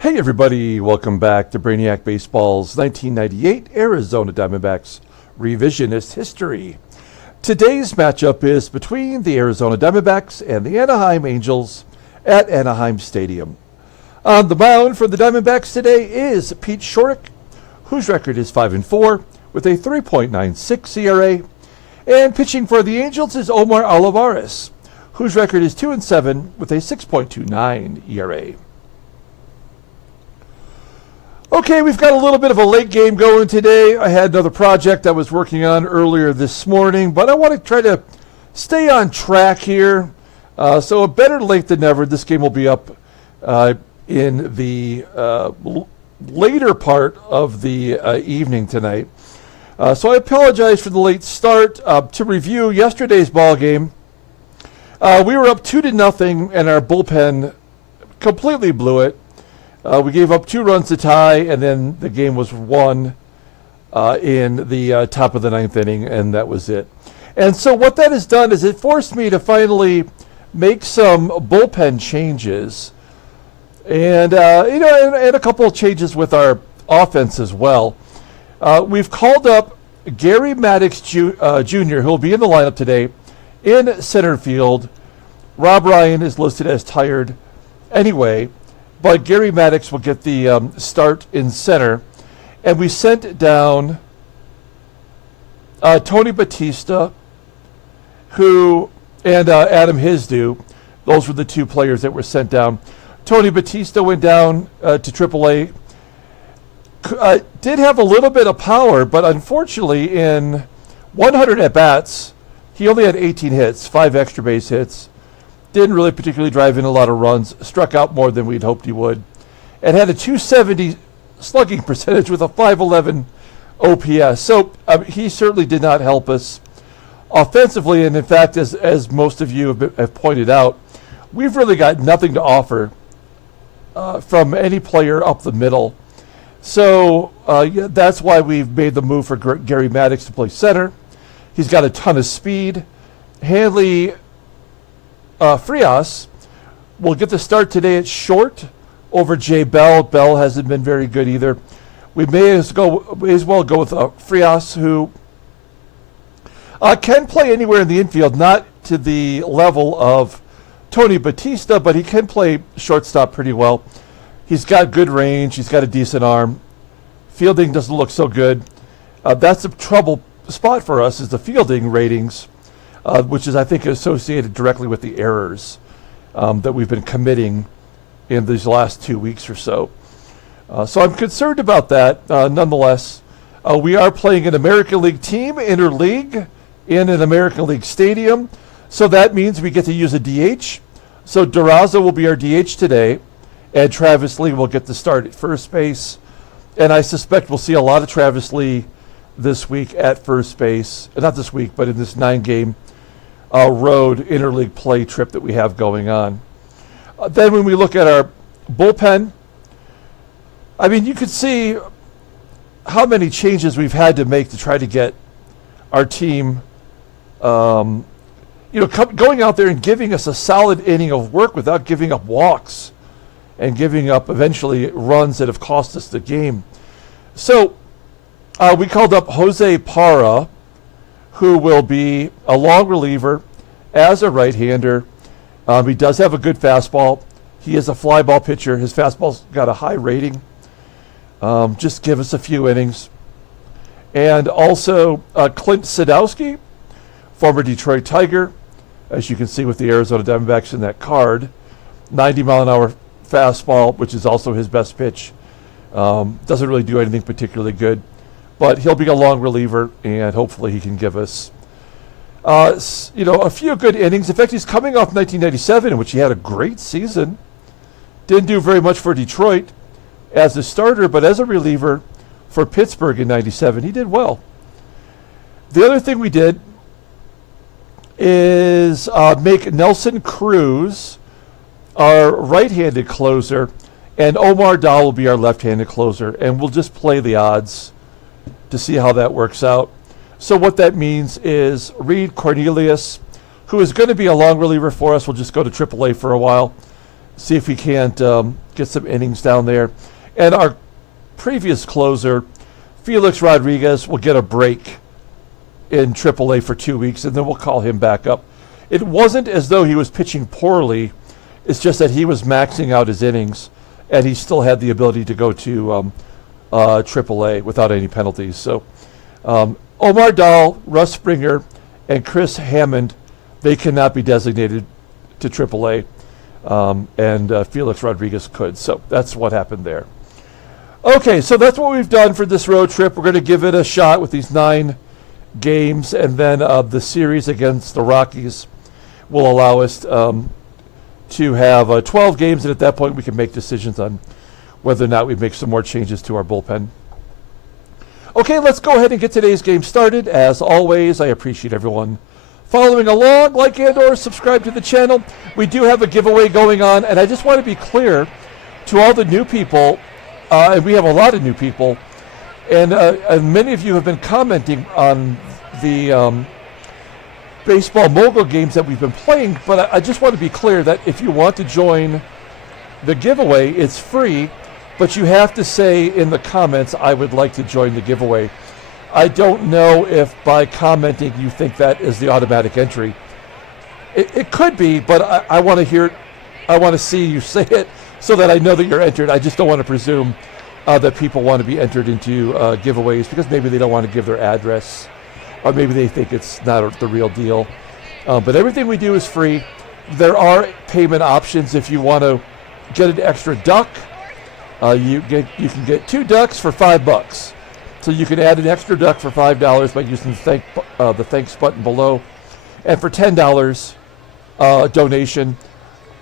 Hey everybody, welcome back to Brainiac Baseball's 1998 Arizona Diamondbacks Revisionist History. Today's matchup is between the Arizona Diamondbacks and the Anaheim Angels at Anaheim Stadium. On the mound for the Diamondbacks today is Pete Schourek, whose record is 5-4 with a 3.96 ERA. And pitching for the Angels is Omar Olivares, whose record is 2-7 with a 6.29 ERA. Okay, we've got a little bit of a late game going today. I had another project I was working on earlier this morning, but I want to try to stay on track here. So a better late than never. This game will be up in the later part of the evening tonight. So I apologize for the late start. To review yesterday's ball game, we were up 2-0, and our bullpen completely blew it. We gave up 2 runs to tie, and then the game was won in the top of the 9th inning, and that was it. And so what that has done is it forced me to finally make some bullpen changes, and and a couple of changes with our offense as well. We've called up Gary MADDOX Jr., who will be in the lineup today in center field. Rob Ryan is listed as tired anyway, but Gary MADDOX will get the start in center. And we sent down Tony Batista, and Adam Hisdu. Those were the 2 players that were sent down. Tony Batista went down to AAA. Did have a little bit of power, but unfortunately in 100 at-bats, he only had 18 hits, 5 extra base hits. Didn't really particularly drive in a lot of runs, struck out more than we'd hoped he would, and had a .270 slugging percentage with a .511 OPS. So he certainly did not help us offensively, and in fact, as most of you have pointed out, we've really got nothing to offer from any player up the middle. So that's why we've made the move for Gary MADDOX to play center. He's got a ton of speed. Hanley FRIAS will get the start today at short over Jay Bell. Bell hasn't been very good either. We may as well go with FRIAS, who can play anywhere in the infield, not to the level of Tony Batista, but he can play shortstop pretty well. He's got good range. He's got a decent arm. Fielding doesn't look so good. That's a trouble spot for us, is the fielding ratings, which is, I think, associated directly with the errors that we've been committing in these last 2 weeks or so. So I'm concerned about that. Nonetheless, we are playing an American League team, interleague, in an American League stadium. So that means we get to use a DH. So DURAZO will be our DH today, and Travis Lee will get the start at first base. And I suspect we'll see a lot of Travis Lee this week at first base. Not this week, but in this 9-game road interleague play trip that we have going on. Then when we look at our bullpen, I mean, you could see how many changes we've had to make to try to get our team, going out there and giving us a solid inning of work without giving up walks and giving up eventually runs that have cost us the game. So we called up Jose Parra, who will be a long reliever as a right-hander. He does have a good fastball. He is a fly ball pitcher. His fastball's got a high rating. Just give us a few innings. And also Clint Sadowski, former Detroit Tiger, as you can see with the Arizona Diamondbacks in that card. 90-mile-an-hour fastball, which is also his best pitch. Doesn't really do anything particularly good. But he'll be a long reliever, and hopefully he can give us, a few good innings. In fact, he's coming off 1997, in which he had a great season. Didn't do very much for Detroit as a starter, but as a reliever for Pittsburgh in 97, he did well. The other thing we did is make Nelson Cruz our right-handed closer, and Omar will be our left-handed closer, and we'll just play the odds to see how that works out. So what that means is Reed Cornelius, who is going to be a long reliever for us, will just go to AAA for a while. see if we can't get some innings down there. And our previous closer, Felix Rodriguez, will get a break in AAA for 2 weeks, and then we'll call him back up. It wasn't as though he was pitching poorly. It's just that he was maxing out his innings, and he still had the ability to go to AAA without any penalties. So Omar Dahl, Russ Springer, and Chris Hammond, they cannot be designated to AAA, and Felix Rodriguez could. So that's what happened there. Okay, so that's what we've done for this road trip. We're going to give it a shot with these 9 games, and then the series against the Rockies will allow us to have 12 games, and at that point we can make decisions on whether or not we make some more changes to our bullpen. Okay, let's go ahead and get today's game started. As always, I appreciate everyone following along. Like and or subscribe to the channel. We do have a giveaway going on, and I just want to be clear to all the new people, and we have a lot of new people, and many of you have been commenting on the baseball mogul games that we've been playing, but I just want to be clear that if you want to join the giveaway, it's free, but you have to say in the comments, I would like to join the giveaway. I don't know if by commenting you think that is the automatic entry. It could be, but I want to hear it. I want to see you say it so that I know that you're entered. I just don't want to presume that people want to be entered into giveaways because maybe they don't want to give their address, or maybe they think it's not the real deal. But everything we do is free. There are payment options if you want to get an extra duck. You can get 2 ducks for $5. So you can add an extra duck for $5 by using the thanks button below. And for $10 donation,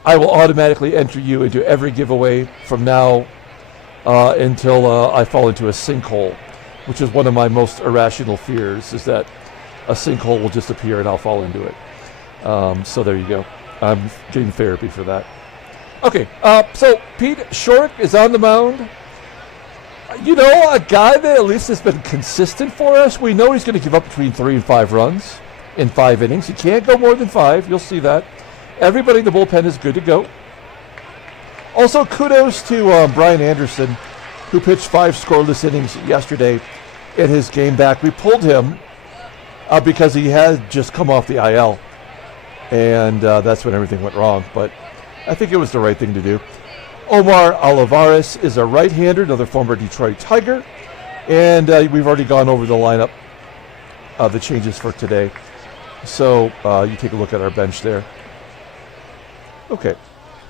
I will automatically enter you into every giveaway from now until I fall into a sinkhole, which is one of my most irrational fears, is that a sinkhole will just appear and I'll fall into it. So there you go. I'm getting therapy for that. Okay, so Pete Schourek is on the mound. You know, a guy that at least has been consistent for us. We know he's going to give up between 3 and 5 runs in 5 innings. He can't go more than 5. You'll see that. Everybody in the bullpen is good to go. Also, kudos to Brian Anderson, who pitched 5 scoreless innings yesterday in his game back. We pulled him because he had just come off the IL, and that's when everything went wrong. But I think it was the right thing to do. Omar Olivares is a right-hander, another former Detroit Tiger, and we've already gone over the lineup, the changes for today. So you take a look at our bench there. Okay,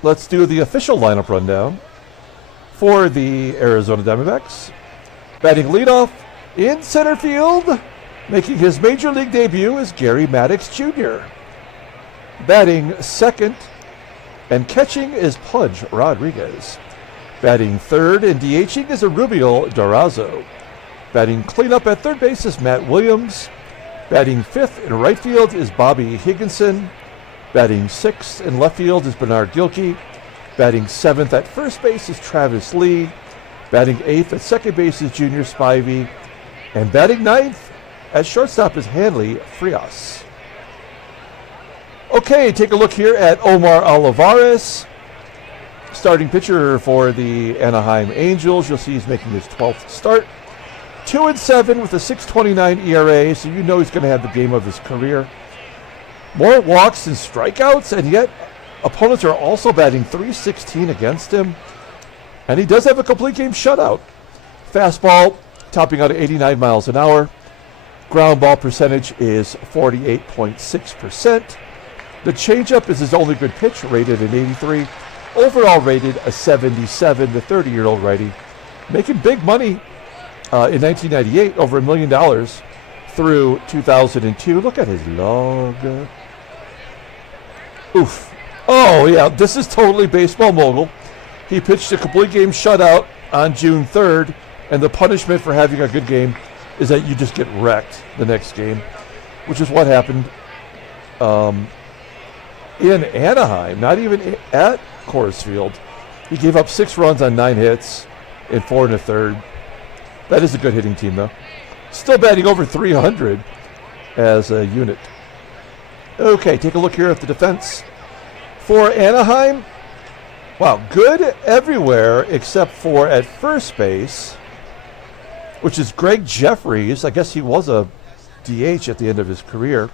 let's do the official lineup rundown for the Arizona Diamondbacks. Batting leadoff in center field, making his major league debut, is Gary MADDOX Jr. Batting second and catching is Pudge Rodriguez. Batting third and DHing is Erubiel DURAZO. Batting cleanup at third base is Matt Williams. Batting fifth in right field is Bobby Higginson. Batting sixth in left field is Bernard Gilkey. Batting seventh at first base is Travis Lee. Batting eighth at second base is Junior Spivey. And batting ninth at shortstop is Hanley Frias. Okay, take a look here at Omar Olivares, starting pitcher for the Anaheim Angels. You'll see he's making his 12th start. 2-7 with a 6.29 ERA, so you know he's going to have the game of his career. More walks than strikeouts, and yet opponents are also batting .316 against him. And he does have a complete game shutout. Fastball topping out at 89 miles an hour. Ground ball percentage is 48.6%. The changeup is his only good pitch, rated an 83. Overall rated a 77, the 30-year-old righty. Making big money in 1998, over $1 million through 2002. Look at his log. Oof. Oh, yeah, this is totally baseball mogul. He pitched a complete game shutout on June 3rd, and the punishment for having a good game is that you just get wrecked the next game, which is what happened in Anaheim, not even at Coors Field. He gave up 6 runs on 9 hits in 4 1/3. That is a good hitting team, though. Still batting over 300 as a unit. Okay, take a look here at the defense. For Anaheim, Wow, good everywhere except for at first base, which is Gregg Jefferies. I guess he was a DH at the end of his career.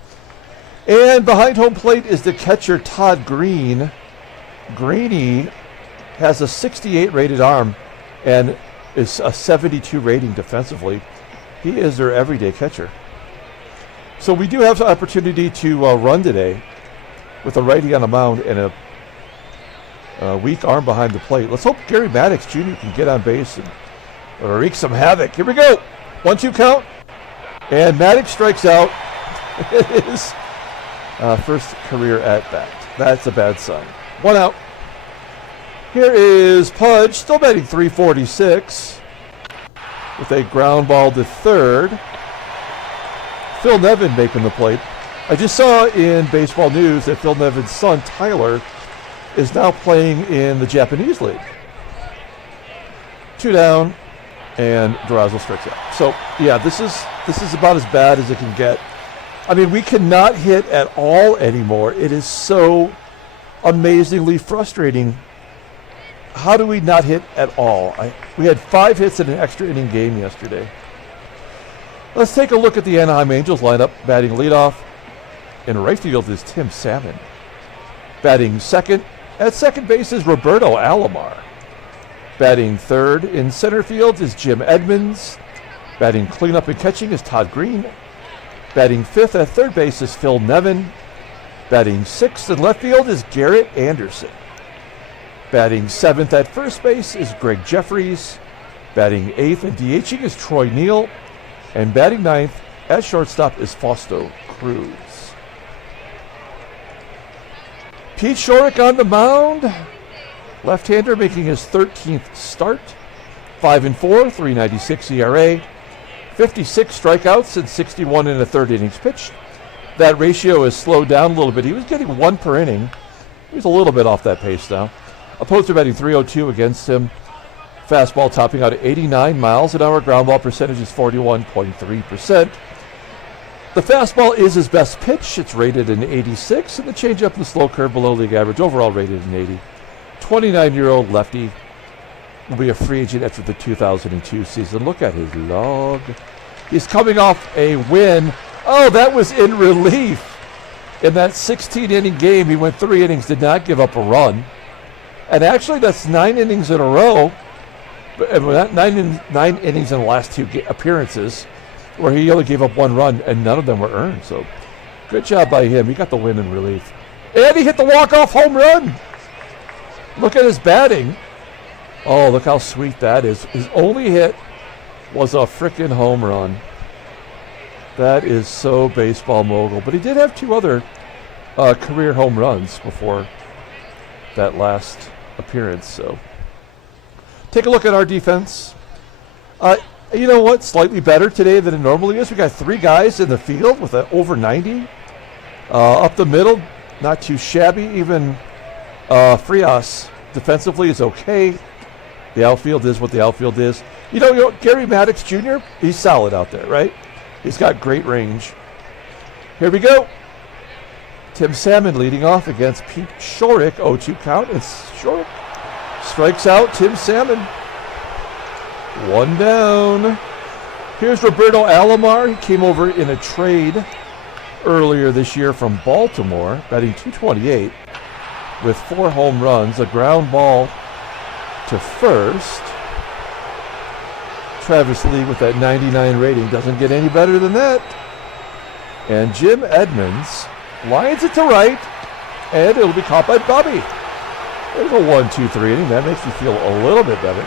And behind home plate is the catcher Todd GREENE. GREENE has a 68 rated arm and is a 72 rating defensively. He is their everyday catcher. So we do have the opportunity to run today with a righty on the mound and a weak arm behind the plate. Let's hope Gary MADDOX Jr. can get on base and wreak some havoc. Here we go. 1-2 count. And MADDOX strikes out. It is first career at bat. That's a bad sign. 1 out. Here is Pudge, still batting .346 with a ground ball to third. Phil Nevin making the plate. I just saw in baseball news that Phil Nevin's son, Tyler, is now playing in the Japanese league. 2 down, and DURAZO strikes out. So, yeah, this is about as bad as it can get. I mean, we cannot hit at all anymore. It is so amazingly frustrating. How do we not hit at all? We had 5 hits in an extra inning game yesterday. Let's take a look at the Anaheim Angels lineup. Batting leadoff in right field is Tim Salmon. Batting second at second base is Roberto ALOMAR. Batting third in center field is Jim Edmonds. Batting cleanup and catching is Todd GREENE. Batting fifth at third base is Phil Nevin. Batting sixth in left field is Garret Anderson. Batting seventh at first base is Gregg Jefferies. Batting eighth and DHing is Troy NEEL. And batting ninth at shortstop is Fausto CRUZ. Pete Schourek on the mound. Left-hander making his 13th start. 5-4, 3.96 ERA. 56 strikeouts and 61 in the third innings pitched. That ratio has slowed down a little bit. He was getting 1 per inning. He's a little bit off that pace now. Opposed batting .302 against him. Fastball topping out at 89 miles an hour. Ground ball percentage is 41.3%. The fastball is his best pitch. It's rated an 86, and the changeup and the slow curve below league average. Overall rated an 80. 29-year-old lefty will be a free agent after the 2002 season. Look at his log. He's coming off a win. Oh, that was in relief. In that 16-inning game, he went 3 innings, did not give up a run. And actually, that's 9 innings in a row. Nine innings in the last 2 appearances where he only gave up 1 run, and none of them were earned. So good job by him. He got the win in relief. And he hit the walk-off home run. Look at his batting. Oh, look how sweet that is. His only hit was a frickin' home run. That is so baseball mogul. But he did have 2 other career home runs before that last appearance. So take a look at our defense. You know what? Slightly better today than it normally is. We got 3 guys in the field with an over 90. Up the middle, not too shabby. Even FRIAS defensively is okay. The outfield is what the outfield is. You know, Gary MADDOX Jr., he's solid out there, right? He's got great range. Here we go. Tim Salmon leading off against Pete Schourek. 0-2 count. It's Schourek. Strikes out Tim Salmon. 1 down. Here's Roberto ALOMAR. He came over in a trade earlier this year from Baltimore, batting .228 with 4 home runs, a ground ball to first. Travis Lee with that 99 rating. Doesn't get any better than that. And Jim Edmonds lines it to right, and it'll be caught by Bobby. There's a 1-2-3 inning. That makes me feel a little bit better.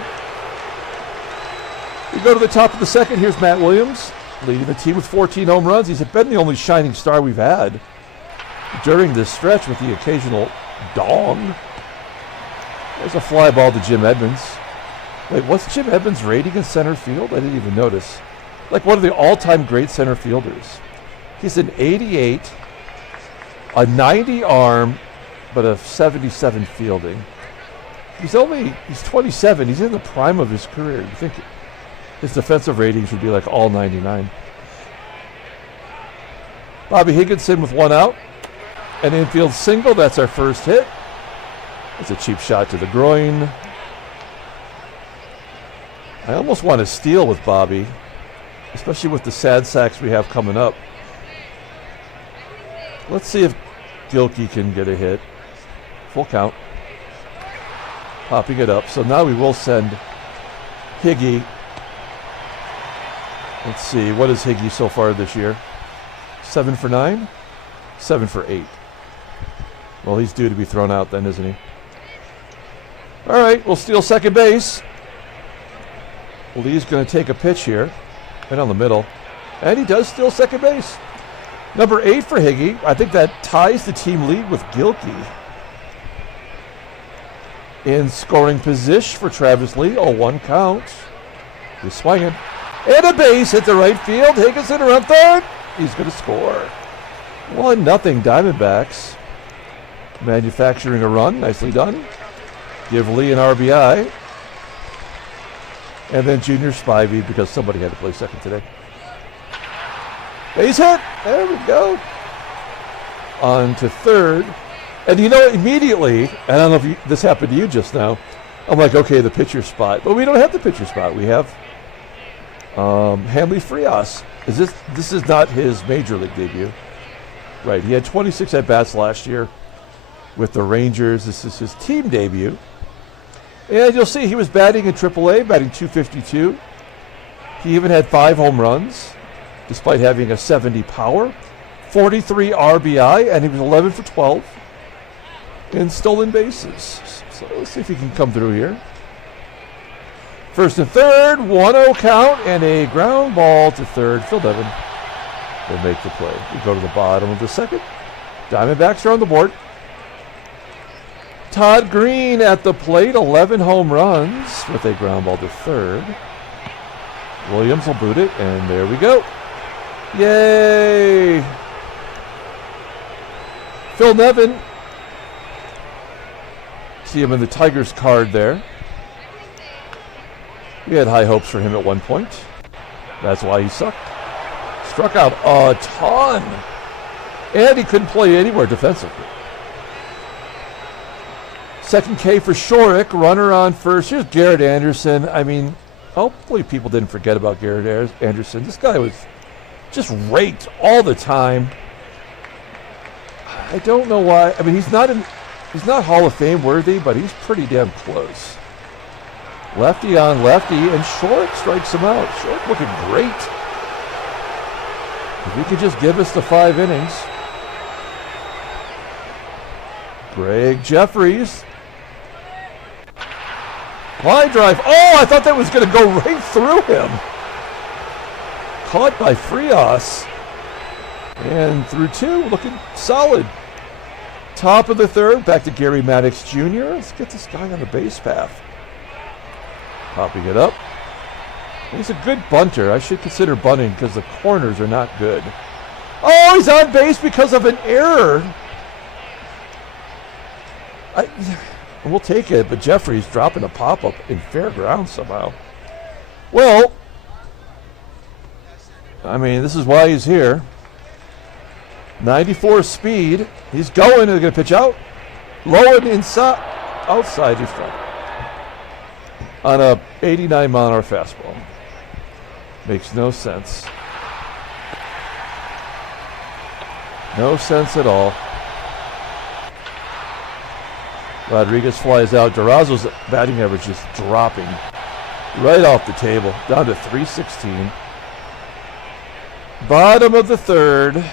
We go to the top of the second. Here's Matt Williams, leading the team with 14 home runs. He's been the only shining star we've had during this stretch, with the occasional dong. There's a fly ball to Jim Edmonds. Wait, what's Jim Edmonds' rating in center field? I didn't even notice. Like one of the all-time great center fielders. He's an 88, a 90 arm, but a 77 fielding. He's 27. He's in the prime of his career. You think his defensive ratings would be like all 99. Bobby Higginson with 1 out. An infield single. That's our first hit. It's a cheap shot to the groin. I almost want to steal with Bobby, especially with the sad sacks we have coming up. Let's see if GILKEY can get a hit. Full count. Popping it up. So now we will send Higgy. Let's see. What is Higgy so far this year? 7 for 9? 7 for 8. Well, he's due to be thrown out then, isn't he? All right, we'll steal second base. Lee's going to take a pitch here. Right on the middle. And he does steal second base. Number 8 for Higgy. I think that ties the team lead with GILKEY. In scoring position for Travis Lee. Oh, 1 count. He's swinging. And a base hit the right field. Higginson around third. He's going to score. 1-0 Diamondbacks. Manufacturing a run. Nicely done. Give Lee an RBI. And then Junior Spivey because somebody had to play second today. Base hit. There we go. On to third. And you know, immediately, and I don't know if this happened to you just now, I'm like, okay, the pitcher spot. But we don't have the pitcher spot. We have Hanley FRIAS. This is not his major league debut. Right, he had 26 at-bats last year with the Rangers. This is his team debut. And you'll see he was batting in AAA, batting .252. He even had 5 home runs, despite having a 70 power, 43 RBI, and he was 11 for 12 in stolen bases. So let's see if he can come through here. First and third, 1-0 count, and a ground ball to third. Phil Nevin will make the play. We go to the bottom of the second. Diamondbacks are on the board. Todd GREENE at the plate, 11 home runs with a ground ball to third. Williams will boot it, and there we go. Yay! Phil Nevin. See him in the Tigers card there. We had high hopes for him at one point. That's why he sucked. Struck out a ton. And he couldn't play anywhere defensively. Second K for Schourek, runner on first. Here's Garret Anderson. I mean, hopefully people didn't forget about Garret Anderson. This guy was just raked all the time. I don't know why. I mean, he's not Hall of Fame worthy, but he's pretty damn close. Lefty on lefty, and Schourek strikes him out. Schourek looking great. If he could just give us the 5 innings. Gregg Jefferies. Line drive. Oh, I thought that was going to go right through him. Caught by FRIAS. And through 2, looking solid. Top of the third, back to Gary Maddox Jr. Let's get this guy on the base path. Popping it up. He's a good bunter. I should consider bunting because the corners are not good. Oh, he's on base because of an error. We'll take it, but Jefferies dropping a pop-up in fair ground somehow. Well, I mean, this is why he's here. 94 speed. He's going. They're going to pitch out. Low and inside. Outside. He's strike. On a 89-mile-an-hour fastball. Makes no sense. No sense at all. Rodriguez flies out. DURAZO's batting average is dropping right off the table, down to 316. Bottom of the third.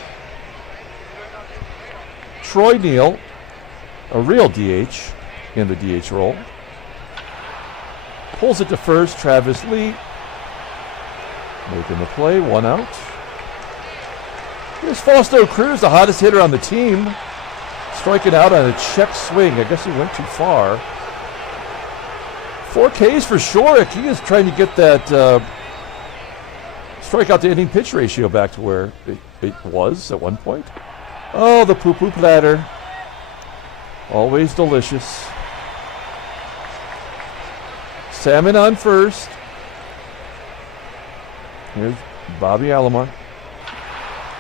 Troy NEEL, a real DH in the DH role. Pulls it to first. Travis Lee making the play. 1 out. Here's Fausto CRUZ, the hottest hitter on the team. Striking out on a check swing. I guess he went too far. 4 Ks for Schourek. He is trying to get that strikeout to inning pitch ratio back to where it was at one point. Oh, the poo-poo platter. Always delicious. Salmon on first. Here's Bobby ALOMAR.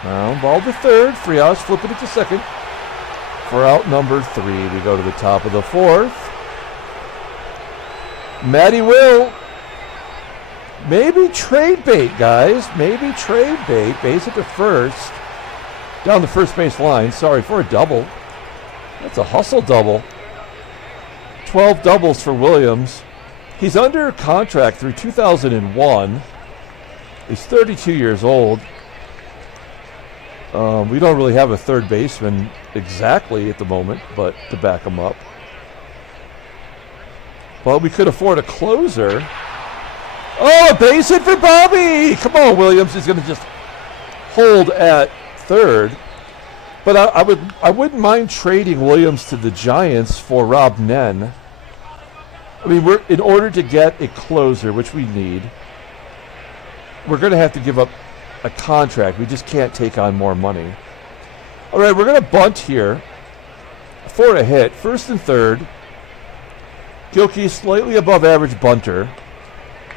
Now ball to third. FRIAS flipping it to second. for out number 3. We go to the top of the 4th. Matty Will. Maybe trade bait, guys. Maybe trade bait. Base it to first. Down the first base line. Sorry, for a double. That's a hustle double. 12 doubles for Williams. He's under contract through 2001. He's 32 years old. We don't really have a third baseman exactly at the moment, but to back him up. But we could afford a closer. Oh, a base hit for Bobby! Come on, Williams is going to just hold at third. But I wouldn't mind trading Williams to the Giants for Rob Nen. I mean, in order to get a closer, which we need, we're going to have to give up a contract. We just can't take on more money. All right, we're going to bunt here for a hit. First and third. Gilkey, slightly above average bunter.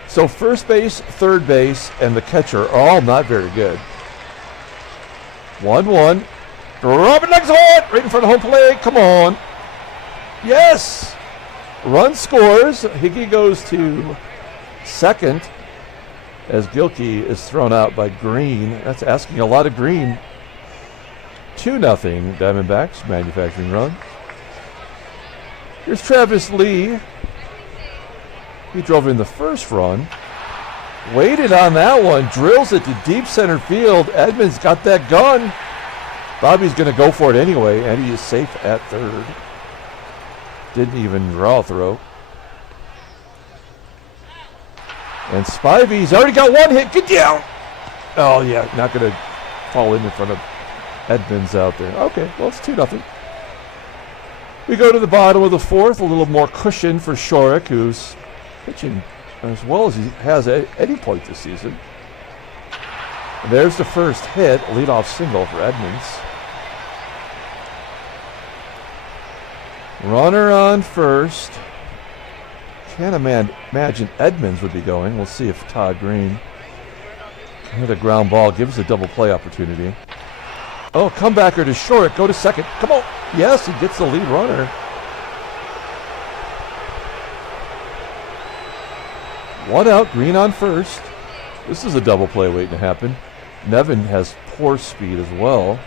So first base, third base, and the catcher are all not very good. 1-1. Robin legs hard, right in front of home plate. Come on. Yes. Run scores. Higgy goes to second as Gilkey is thrown out by Greene. That's asking a lot of Greene. 2-0 Diamondbacks, manufacturing run. Here's Travis Lee. He drove in the first run. Waited on that one. Drills it to deep center field. Edmonds got that gun. Bobby's going to go for it anyway, and he is safe at third. Didn't even draw a throw. And Spivey's already got one hit. Get down. Oh, yeah, not going to fall in front of Edmonds out there. Okay, well, it's 2-0. We go to the bottom of the 4th. A little more cushion for Schourek, who's pitching as well as he has at any point this season. And there's the first hit, leadoff single for Edmonds. Runner on first. Can't imagine Edmonds would be going. We'll see if Todd Greene can hit a ground ball, gives a double play opportunity. Oh, comebacker to Schourek. Go to second. Come on. Yes, he gets the lead runner. One out, Greene on first. This is a double play waiting to happen. Nevin has poor speed as well.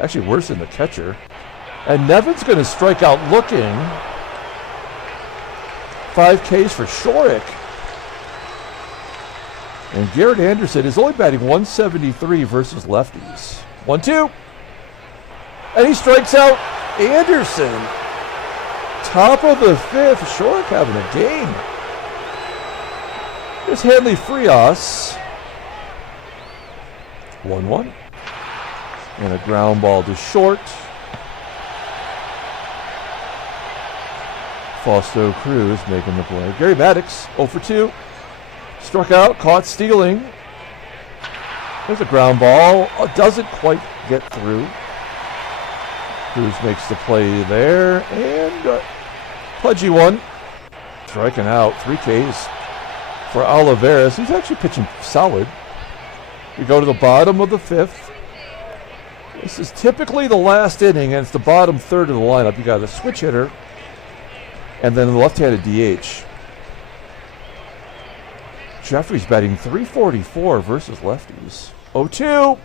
Actually worse than the catcher. And Nevin's going to strike out looking. 5 Ks for Schourek. And Garrett Anderson is only batting 173 versus lefties. 1-2. And he strikes out Anderson. Top of the 5th. Schourek having a game. Here's Hanley FRIAS. 1-1. And a ground ball to short. Fausto CRUZ making the play. Gary MADDOX 0 for 2. Struck out, caught stealing. There's a ground ball. Doesn't quite get through. CRUZ makes the play there. And pudgy one. Striking out. 3 Ks for Olivares. He's actually pitching solid. We go to the bottom of the 5th. This is typically the last inning, and it's the bottom third of the lineup. You got a switch hitter, and then the left-handed DH. Jefferies batting 344 versus lefties. 0-2.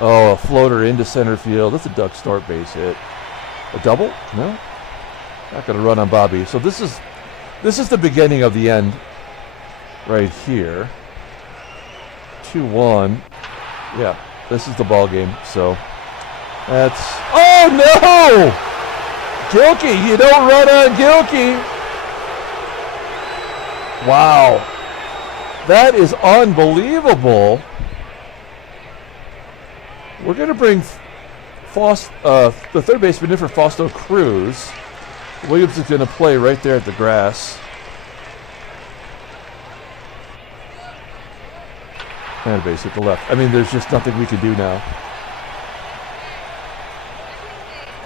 Oh, a floater into center field. That's a duck start base hit. A double? No. Not going to run on Bobby. So this is the beginning of the end right here. 2-1. Yeah, this is the ball game. So that's... Oh, no! Gilkey, you don't run on Gilkey. Wow. That is unbelievable. We're going to bring the third baseman in for Fausto CRUZ. Williams is going to play right there at the grass. And a base at the left. I mean, there's just nothing we can do now.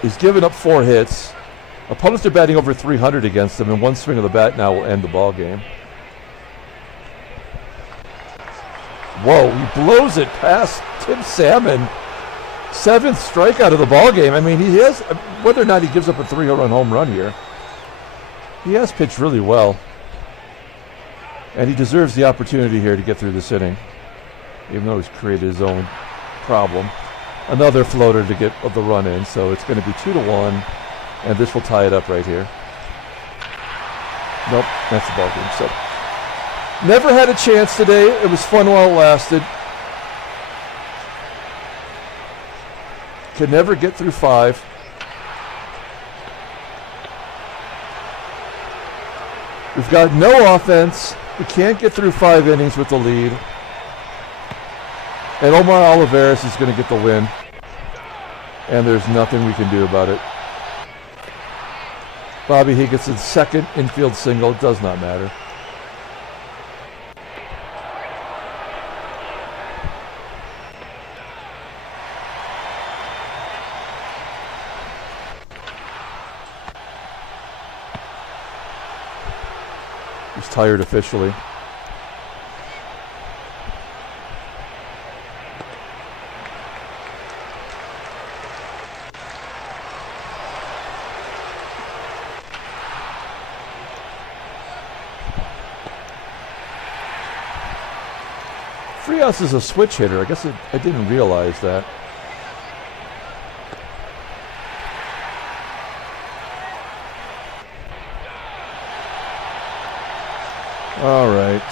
He's given up 4 hits. Opponents are batting over 300 against him, and one swing of the bat now will end the ball game. Whoa, he blows it past Tim Salmon. 7th strikeout of the ball game. I mean, he has, whether or not he gives up a 3-run home run here, he has pitched really well. And he deserves the opportunity here to get through this inning, even though he's created his own problem. Another floater to get the run in, so it's going to be 2-1, and this will tie it up right here. Nope, that's the ball game. So, never had a chance today. It was fun while it lasted. Could never get through 5. We've got no offense. We can't get through 5 innings with the lead. And Omar Olivares is going to get the win. And there's nothing we can do about it. Bobby Higginson's second infield single. Does not matter. He's tired officially. FRIAS is a switch hitter. I guess I didn't realize that. All right.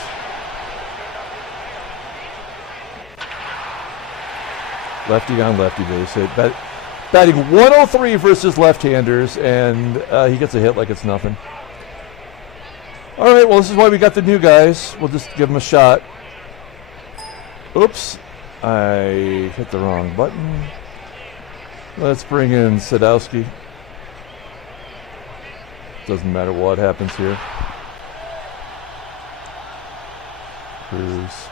Lefty on lefty base hit. Batting 103 versus left-handers, and he gets a hit like it's nothing. All right, well, this is why we got the new guys. We'll just give them a shot. Oops, I hit the wrong button. Let's bring in Sadowski. Doesn't matter what happens here. CRUZ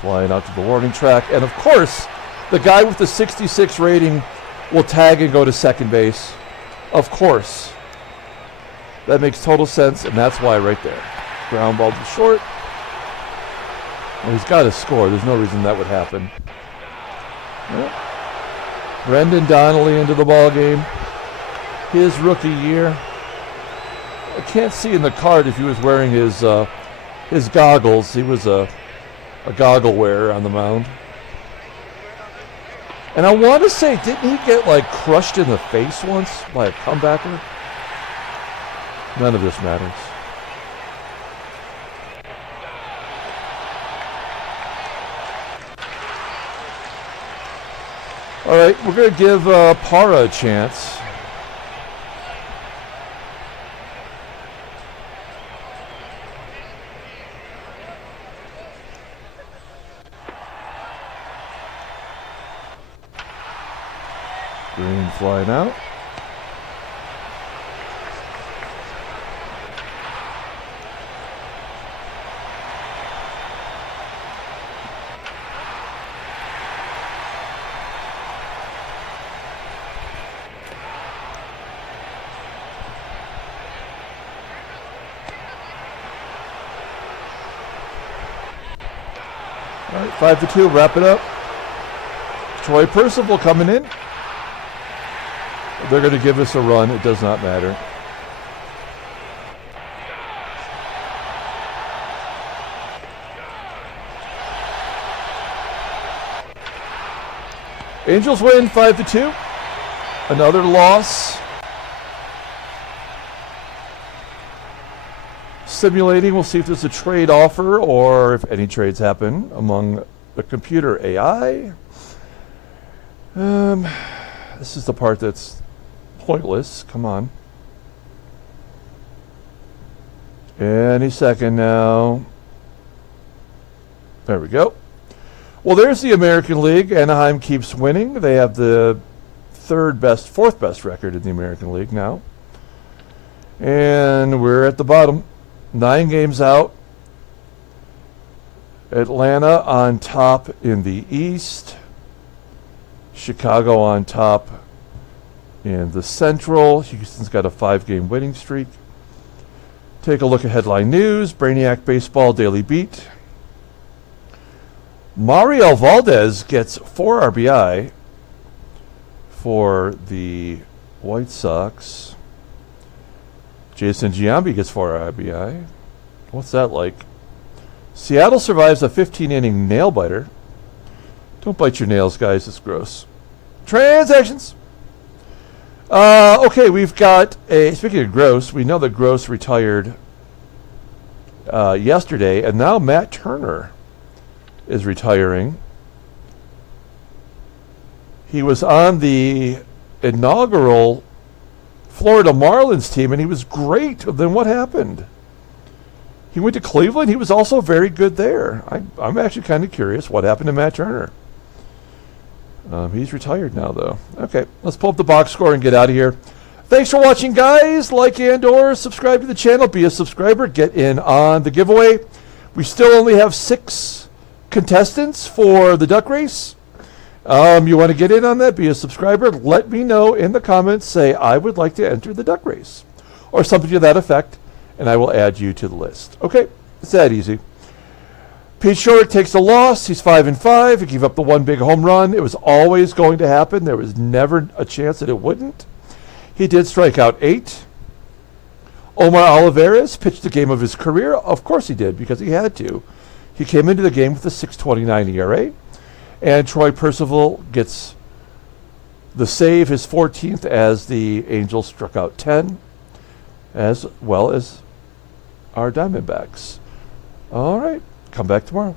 flying out to the warning track. And of course, the guy with the 66 rating will tag and go to second base. Of course. That makes total sense, and that's why right there. Ground ball to short. Well, he's got to score. There's no reason that would happen. Yep. Brendan Donnelly into the ball game. His rookie year. I can't see in the card if he was wearing his goggles. He was a goggle wearer on the mound. And I want to say, didn't he get like crushed in the face once by a comebacker? None of this matters. All right, we're going to give Para a chance. GREENE flying out. All right, 5-2, wrap it up. Troy Percival coming in. They're going to give us a run. It does not matter. Angels win 5-2. Another loss. Simulating. We'll see if there's a trade offer or if any trades happen among the computer AI. This is the part that's pointless. Come on. Any second now. There we go. Well, there's the American League. Anaheim keeps winning. They have the fourth best record in the American League now. And we're at the bottom. 9 games out. Atlanta on top in the East. Chicago on top in the Central. Houston's got a 5-game winning streak. Take a look at headline news. Brainiac Baseball Daily Beat. Mariel Valdez gets 4 RBI for the White Sox. Jason Giambi gets 4 RBI. What's that like? Seattle survives a 15-inning nail-biter. Don't bite your nails, guys. It's gross. Transactions. Okay, we've got a... Speaking of gross, we know that Gross retired yesterday, and now Matt Turner is retiring. He was on the inaugural Florida Marlins team, and he was great. Then what happened? He went to Cleveland. He was also very good there. I'm actually kind of curious what happened to Matt Turner. He's retired now, though. Okay, let's pull up the box score and get out of here. Thanks for watching, guys. Like and/or subscribe to the channel. Be a subscriber. Get in on the giveaway. We still only have 6 contestants for the duck race. You want to get in on that? Be a subscriber. Let me know in the comments. Say, I would like to enter the duck race. Or something to that effect. And I will add you to the list. Okay, it's that easy. Pete Schourek takes a loss. He's 5-5. He gave up the 1 big home run. It was always going to happen. There was never a chance that it wouldn't. He did strike out 8. Omar Olivares pitched the game of his career. Of course he did, because he had to. He came into the game with a 6.29 ERA. And Troy Percival gets the save, his 14th, as the Angels struck out 10, as well as our Diamondbacks. All right. Come back tomorrow.